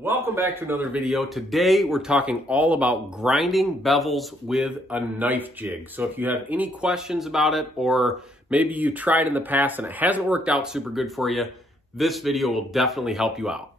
Welcome back to another video. Today we're talking all about grinding bevels with a knife jig. So if you have any questions about it, or maybe you tried in the past and it hasn't worked out super good for you, this video will definitely help you out.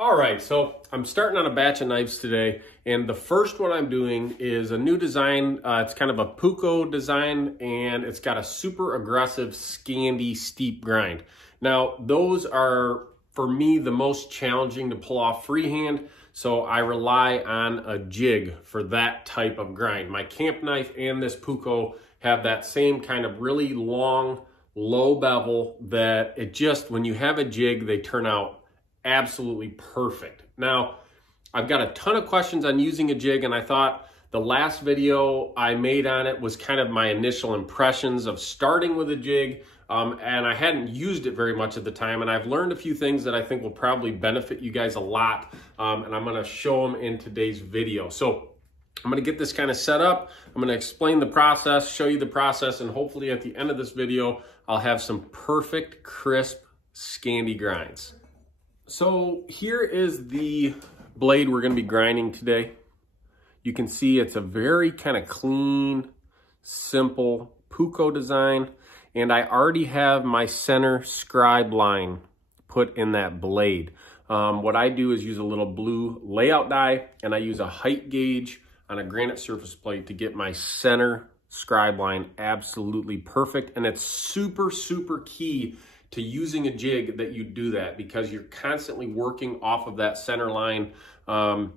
All right, so I'm starting on a batch of knives today, and the first one I'm doing is a new design. It's kind of a puko design, and it's got a super aggressive Scandi steep grind. Now, those are, for me, the most challenging to pull off freehand, so I rely on a jig for that type of grind. My camp knife and this puko have that same kind of really long, low bevel that it just, when you have a jig, they turn out absolutely perfect. Now, I've got a ton of questions on using a jig, and I thought the last video I made on it was kind of my initial impressions of starting with a jig. And I hadn't used it very much at the time, and I've learned a few things that I think will probably benefit you guys a lot, and I'm going to show them in today's video. So I'm going to get this kind of set up. I'm going to explain the process, show you the process, and hopefully at the end of this video, I'll have some perfect, crisp Scandi grinds. So here is the blade we're going to be grinding today. You can see it's a very kind of clean, simple puko design. And I already have my center scribe line put in that blade. What I do is use a little blue layout die, and I use a height gauge on a granite surface plate to get my center scribe line absolutely perfect. And it's super, super key to using a jig that you do that, because you're constantly working off of that center line. And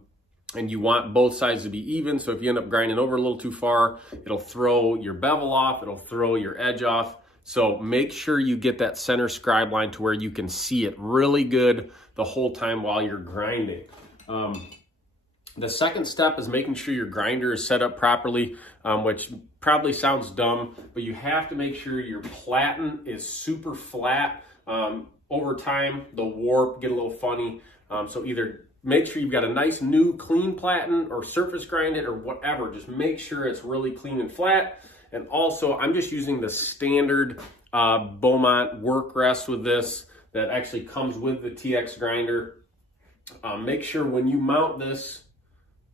you want both sides to be even. So if you end up grinding over a little too far, it'll throw your bevel off, it'll throw your edge off. So make sure you get that center scribe line to where you can see it really good the whole time while you're grinding. The second step is making sure your grinder is set up properly, which probably sounds dumb, but you have to make sure your platen is super flat. Over time, the warp get a little funny. So either make sure you've got a nice new clean platen or surface grind it or whatever. Just make sure it's really clean and flat. And also, I'm just using the standard Beaumont work rest with this that actually comes with the TX grinder. Make sure when you mount this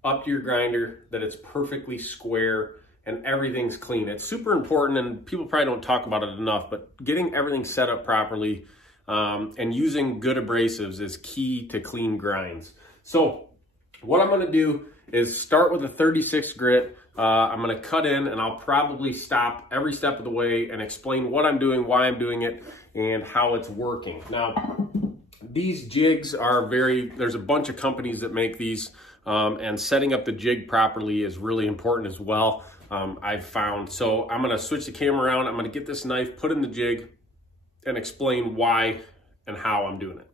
up to your grinder that it's perfectly square and everything's clean. It's super important, and people probably don't talk about it enough, but getting everything set up properly and using good abrasives is key to clean grinds. So what I'm gonna do is start with a 36 grit. I'm going to cut in, and I'll probably stop every step of the way and explain what I'm doing, why I'm doing it, and how it's working. Now, these jigs are there's a bunch of companies that make these, and setting up the jig properly is really important as well, I've found. So I'm going to switch the camera around. I'm going to get this knife, put in the jig, and explain why and how I'm doing it.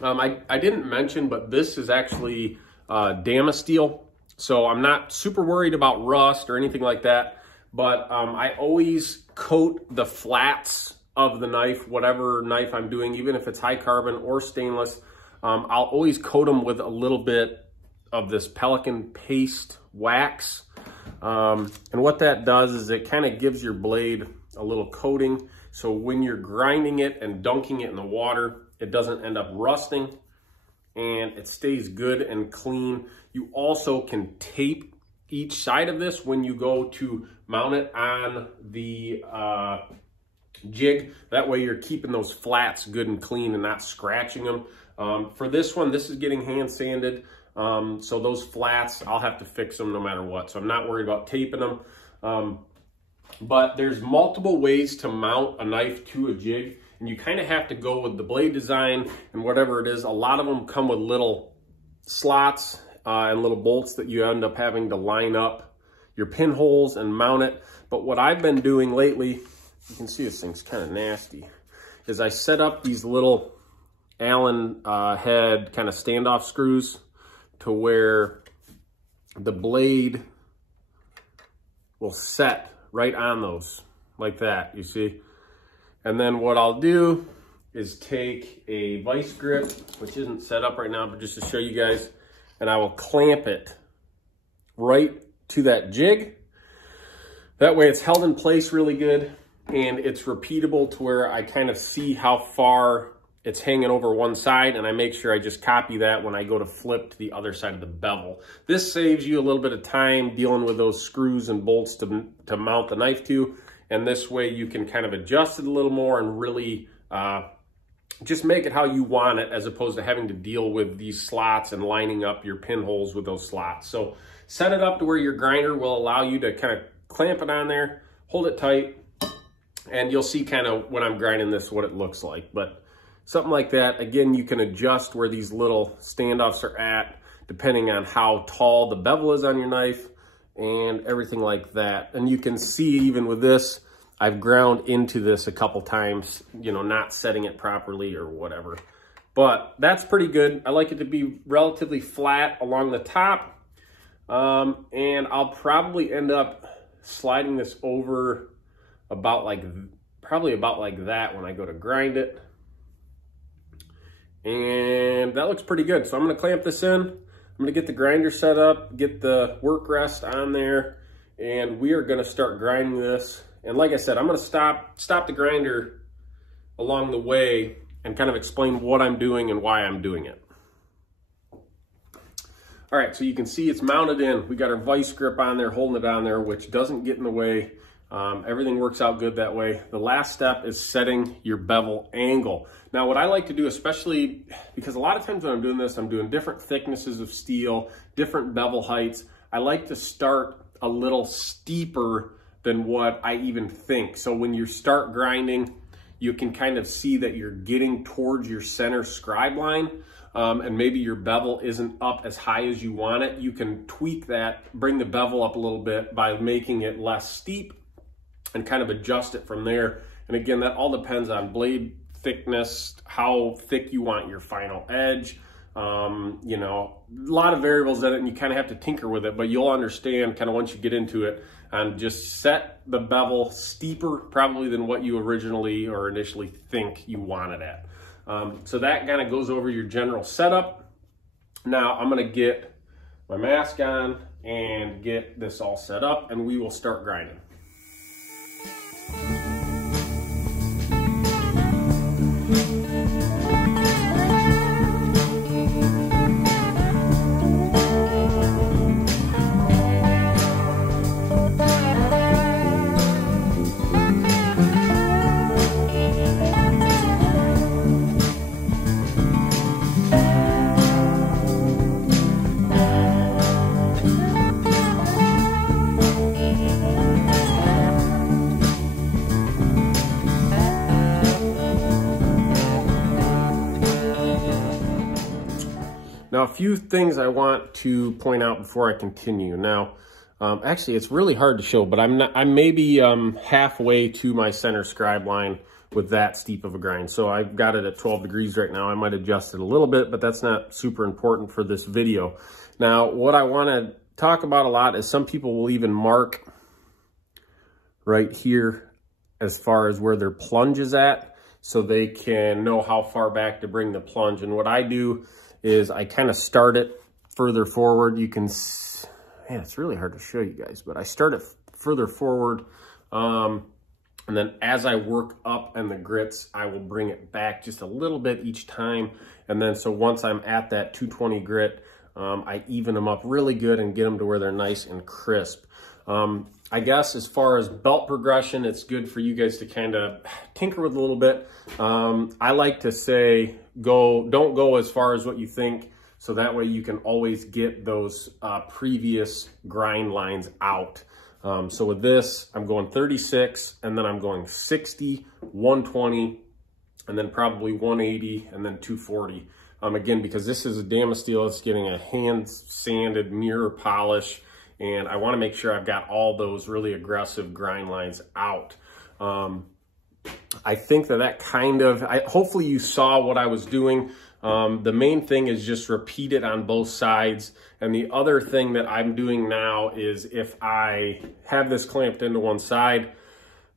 I didn't mention, but this is actually Damasteel. So I'm not super worried about rust or anything like that, but I always coat the flats of the knife, whatever knife I'm doing, even if it's high carbon or stainless. I'll always coat them with a little bit of this Pelican paste wax. And what that does is it kind of gives your blade a little coating. So when you're grinding it and dunking it in the water, it doesn't end up rusting, and it stays good and clean. You also can tape each side of this when you go to mount it on the jig. That way you're keeping those flats good and clean and not scratching them. For this one, this is getting hand sanded. So those flats, I'll have to fix them no matter what. So I'm not worried about taping them. But there's multiple ways to mount a knife to a jig, and you kind of have to go with the blade design and whatever it is. A lot of them come with little slots and little bolts that you end up having to line up your pinholes and mount it. But what I've been doing lately, you can see this thing's kind of nasty, is I set up these little Allen head kind of standoff screws to where the blade will set right on those like that, you see. And then what I'll do is take a vice grip, which isn't set up right now, but just to show you guys, and I will clamp it right to that jig. That way it's held in place really good, and it's repeatable to where I kind of see how far it's hanging over one side, and I make sure I just copy that when I go to flip to the other side of the bevel. This saves you a little bit of time dealing with those screws and bolts to mount the knife to, and this way you can kind of adjust it a little more and really just make it how you want it, as opposed to having to deal with these slots and lining up your pinholes with those slots. So set it up to where your grinder will allow you to kind of clamp it on there, hold it tight, and you'll see kind of when I'm grinding this what it looks like. But something like that. Again, you can adjust where these little standoffs are at depending on how tall the bevel is on your knife and everything like that. And you can see even with this, I've ground into this a couple times, you know, not setting it properly or whatever. But that's pretty good. I like it to be relatively flat along the top. And I'll probably end up sliding this over probably about like that when I go to grind it. And that looks pretty good. So I'm gonna clamp this in. I'm gonna get the grinder set up, get the work rest on there, and we are gonna start grinding this. And like I said, I'm gonna stop the grinder along the way and kind of explain what I'm doing and why I'm doing it. All right, so you can see it's mounted in. We got our vice grip on there, holding it on there, which doesn't get in the way. Everything works out good that way. The last step is setting your bevel angle. Now, what I like to do, especially because a lot of times when I'm doing this, I'm doing different thicknesses of steel, different bevel heights. I like to start a little steeper than what I even think. So when you start grinding, you can kind of see that you're getting towards your center scribe line, and maybe your bevel isn't up as high as you want it. You can tweak that, bring the bevel up a little bit by making it less steep and kind of adjust it from there. And again, that all depends on blade thickness, how thick you want your final edge. You know, a lot of variables in it, and you kind of have to tinker with it, but you'll understand kind of once you get into it. And just set the bevel steeper probably than what you originally or initially think you want it at. So that kind of goes over your general setup. Now I'm gonna get my mask on and get this all set up, and we will start grinding. Now, a few things I want to point out before I continue. Now, actually, it's really hard to show, but I'm maybe halfway to my center scribe line with that steep of a grind. So I've got it at 12 degrees right now. I might adjust it a little bit, but that's not super important for this video. Now, what I want to talk about a lot is some people will even mark right here as far as where their plunge is at, so they can know how far back to bring the plunge. And what I do is I kind of start it further forward. You can, man, it's really hard to show you guys, but I start it further forward. And then as I work up on the grits, I will bring it back just a little bit each time. And then, so once I'm at that 220 grit, I even them up really good and get them to where they're nice and crisp. I guess as far as belt progression, it's good for you guys to kind of tinker with a little bit. I like to say, don't go as far as what you think, so that way you can always get those previous grind lines out. So with this, I'm going 36, and then I'm going 60, 120, and then probably 180, and then 240. Again, because this is a Damascus steel, it's getting a hand sanded mirror polish, and I want to make sure I've got all those really aggressive grind lines out. I think that kind of, hopefully you saw what I was doing. The main thing is just repeat it on both sides. And the other thing that I'm doing now is if I have this clamped into one side,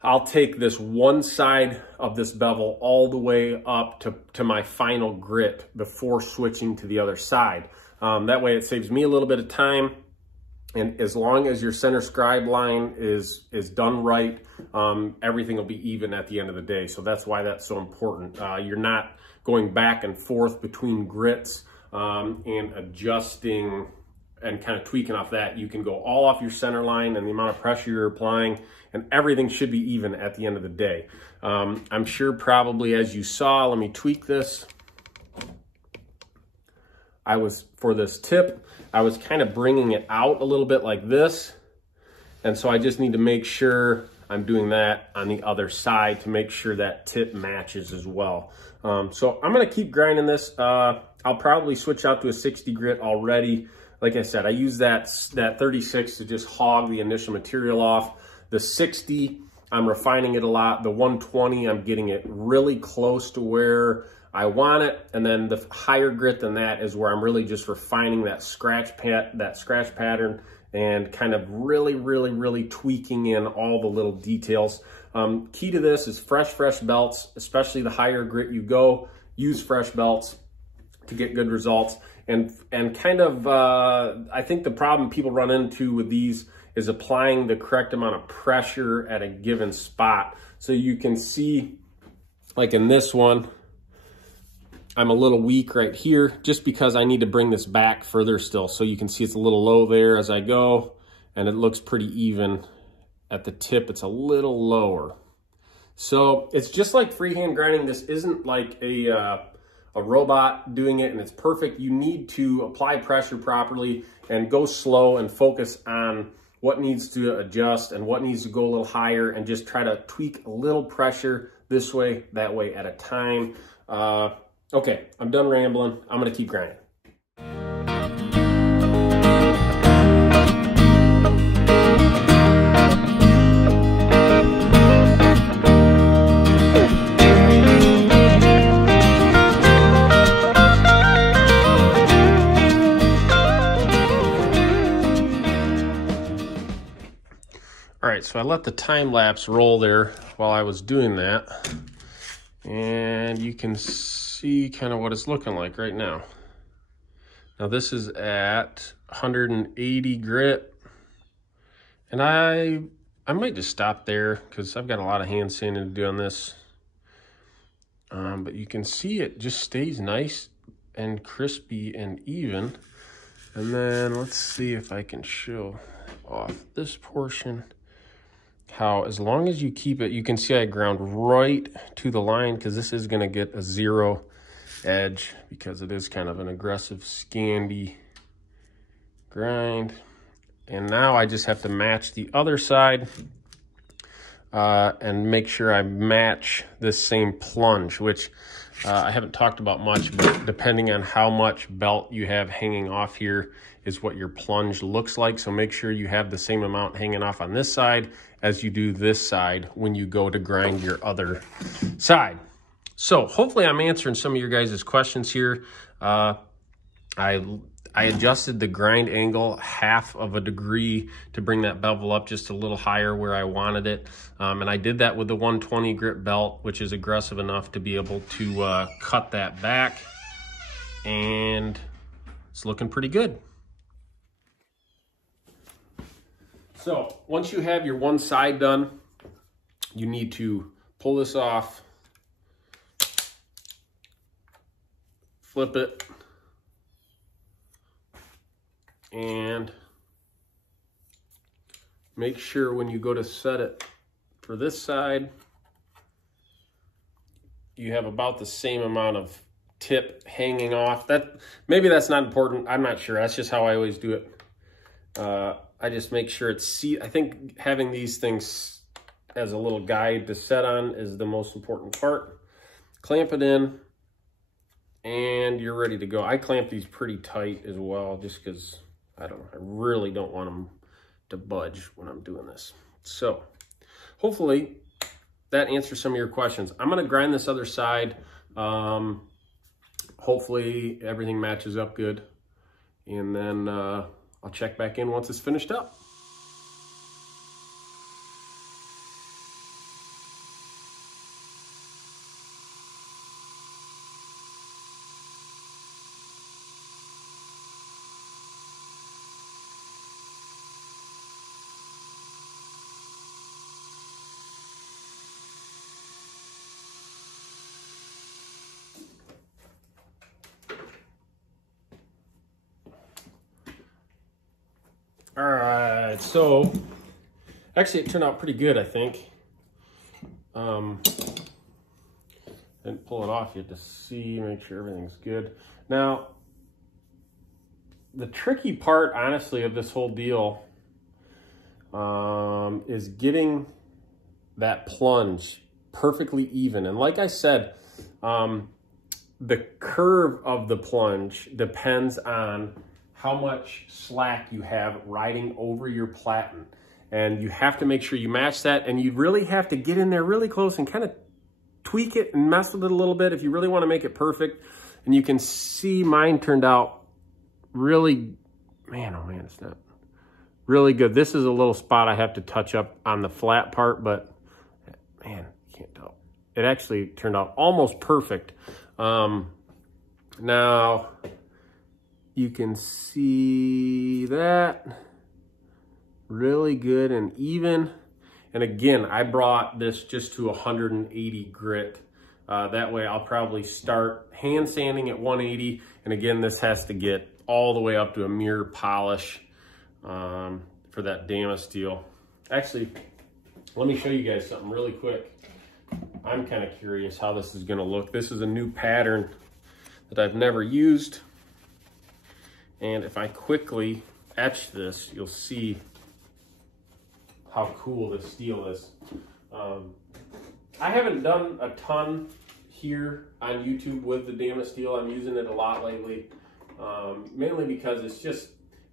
I'll take this one side of this bevel all the way up to my final grit before switching to the other side. That way it saves me a little bit of time. And as long as your center scribe line is done right, everything will be even at the end of the day. So that's why that's so important. You're not going back and forth between grits and adjusting and kind of tweaking off that. You can go all off your center line and the amount of pressure you're applying, and everything should be even at the end of the day. I'm sure probably as you saw, let me tweak this. For this tip, I was kind of bringing it out a little bit like this. And so I just need to make sure I'm doing that on the other side to make sure that tip matches as well. So I'm gonna keep grinding this. I'll probably switch out to a 60 grit already. Like I said, I use that 36 to just hog the initial material off. The 60, I'm refining it a lot. The 120, I'm getting it really close to where I want it. And then the higher grit than that is where I'm really just refining that scratch pattern and kind of really tweaking in all the little details. Key to this is fresh belts, especially the higher grit you go, use fresh belts to get good results. And kind of, I think the problem people run into with these is applying the correct amount of pressure at a given spot. So you can see, like in this one, I'm a little weak right here just because I need to bring this back further still. So you can see it's a little low there as I go, and it looks pretty even at the tip. It's a little lower. So it's just like freehand grinding. This isn't like a robot doing it and it's perfect. You need to apply pressure properly and go slow and focus on what needs to adjust and what needs to go a little higher, and just try to tweak a little pressure this way, that way at a time. Okay, I'm done rambling. I'm gonna keep grinding. All right, so I let the time lapse roll there while I was doing that, and you can see kind of what it's looking like right now. Now this is at 180 grit, and I might just stop there because I've got a lot of hand sanding to do on this. But you can see it just stays nice and crispy and even. And then let's see if I can show off this portion. How, as long as you keep it, you can see I ground right to the line because this is going to get a 0 edge because it is kind of an aggressive Scandi grind. And now I just have to match the other side and make sure I match this same plunge, which I haven't talked about much, but depending on how much belt you have hanging off here is what your plunge looks like. So make sure you have the same amount hanging off on this side as you do this side when you go to grind your other side. So hopefully I'm answering some of your guys' questions here. I adjusted the grind angle 1/2 degree to bring that bevel up just a little higher where I wanted it. And I did that with the 120 grit belt, which is aggressive enough to be able to cut that back. And it's looking pretty good. So once you have your one side done, you need to pull this off, flip it, and make sure when you go to set it for this side, you have about the same amount of tip hanging off. Maybe that's not important. I'm not sure. That's just how I always do it. I just make sure it's I think having these things as a little guide to set on is the most important part. Clamp it in, and you're ready to go. I clamp these pretty tight as well, just because I really don't want them to budge when I'm doing this. So hopefully that answers some of your questions. I'm gonna grind this other side. Hopefully everything matches up good. And then I'll check back in once it's finished up. side. So actually it turned out pretty good, I think. Didn't pull it off yet to see, make sure everything's good. Now, the tricky part, honestly, of this whole deal is getting that plunge perfectly even. And like I said, the curve of the plunge depends on how much slack you have riding over your platen. And you have to make sure you match that, and you really have to get in there really close and kind of tweak it and mess with it a little bit if you really want to make it perfect. And you can see mine turned out really, man, oh man, it's not really good. This is a little spot I have to touch up on the flat part, but man, you can't tell. It actually turned out almost perfect. Now you can see that really good and even. And again, I brought this just to 180 grit. That way I'll probably start hand sanding at 180. And again, this has to get all the way up to a mirror polish for that Damasteel. Actually, let me show you guys something really quick. I'm kind of curious how this is gonna look. This is a new pattern that I've never used. And if I quickly etch this, you'll see how cool this steel is. I haven't done a ton here on YouTube with the Damasteel. I'm using it a lot lately, mainly because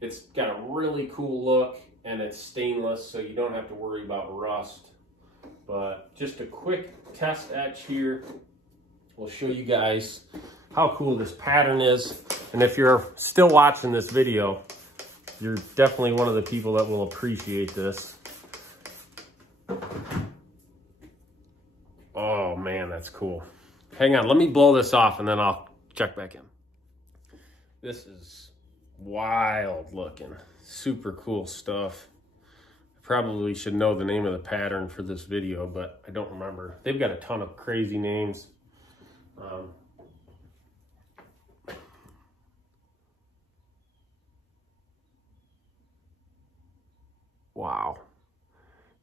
it's got a really cool look and it's stainless, so you don't have to worry about rust. But just a quick test etch here will show you guys how cool this pattern is. And if you're still watching this video, you're definitely one of the people that will appreciate this. Oh man, that's cool. Hang on, let me blow this off and then I'll check back in. This is wild looking, super cool stuff. I probably should know the name of the pattern for this video, but I don't remember. They've got a ton of crazy names. Wow.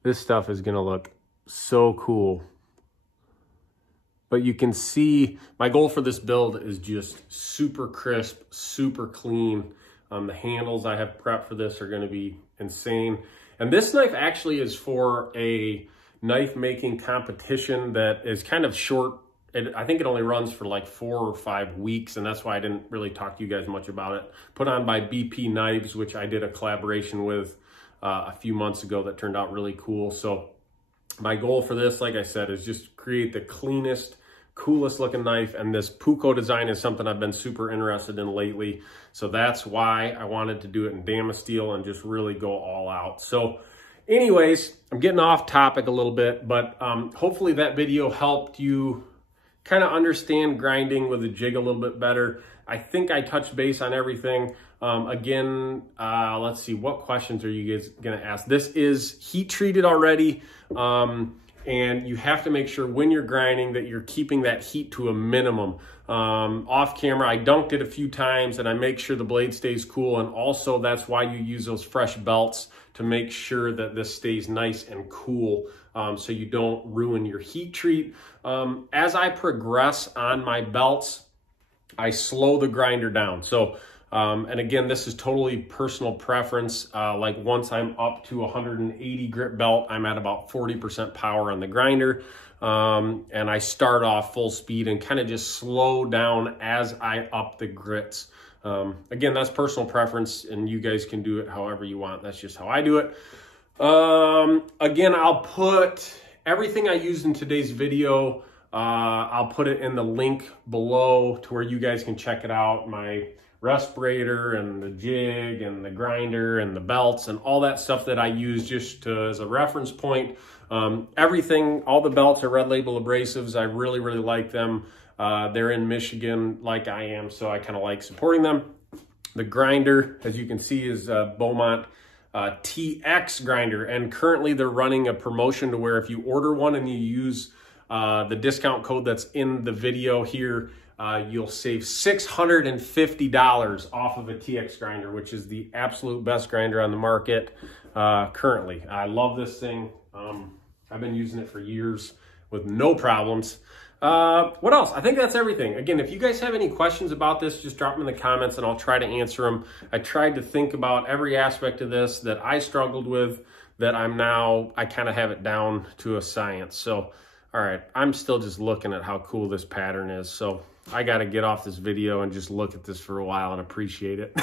This stuff is gonna look so cool. But you can see, my goal for this build is just super crisp, super clean. The handles I have prepped for this are gonna be insane. And this knife actually is for a knife making competition that is kind of short. I think it only runs for like 4 or 5 weeks, and that's why I didn't really talk to you guys much about it. Put on by BP Knives, which I did a collaboration with a few months ago that turned out really cool. So my goal for this, like I said, is just create the cleanest, coolest looking knife. And this Puko design is something I've been super interested in lately. So that's why I wanted to do it in Damasteel and just really go all out. So anyways, I'm getting off topic a little bit, but hopefully that video helped you kind of understand grinding with a jig a little bit better. I think I touched base on everything. Again, let's see, what questions are you guys gonna ask? This is heat treated already, and you have to make sure when you're grinding that you're keeping that heat to a minimum. Off camera, I dunked it a few times and I make sure the blade stays cool, and also that's why you use those fresh belts to make sure that this stays nice and cool, so you don't ruin your heat treat. As I progress on my belts, I slow the grinder down. So, and again, this is totally personal preference. Like once I'm up to 180 grit belt, I'm at about 40% power on the grinder. And I start off full speed and kind of just slow down as I up the grits. Again, that's personal preference and you guys can do it however you want. That's just how I do it. Again, I'll put everything I used in today's video, I'll put it in the link below to where you guys can check it out. My respirator and the jig and the grinder and the belts and all that stuff that I use just as a reference point. Everything, all the belts are Red Label abrasives. I really, really like them. They're in Michigan like I am, so I kind of like supporting them. The grinder, as you can see, is Beaumont TX grinder, and currently they're running a promotion to where if you order one and you use the discount code that's in the video here, you'll save $650 off of a TX grinder, which is the absolute best grinder on the market currently. I love this thing. I've been using it for years with no problems. What else? I think that's everything. Again, if you guys have any questions about this, just drop them in the comments and I'll try to answer them. I tried to think about every aspect of this that I struggled with that I kind of have it down to a science. So, all right, I'm still just looking at how cool this pattern is. So I got to get off this video and just look at this for a while and appreciate it.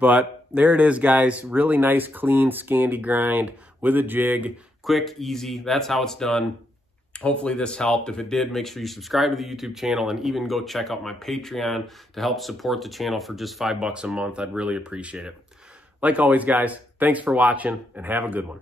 But there it is, guys. Really nice, clean, Scandi grind with a jig. Quick, easy. That's how it's done. Hopefully this helped. If it did, make sure you subscribe to the YouTube channel and even go check out my Patreon to help support the channel for just $5 a month. I'd really appreciate it. Like always, guys, thanks for watching and have a good one.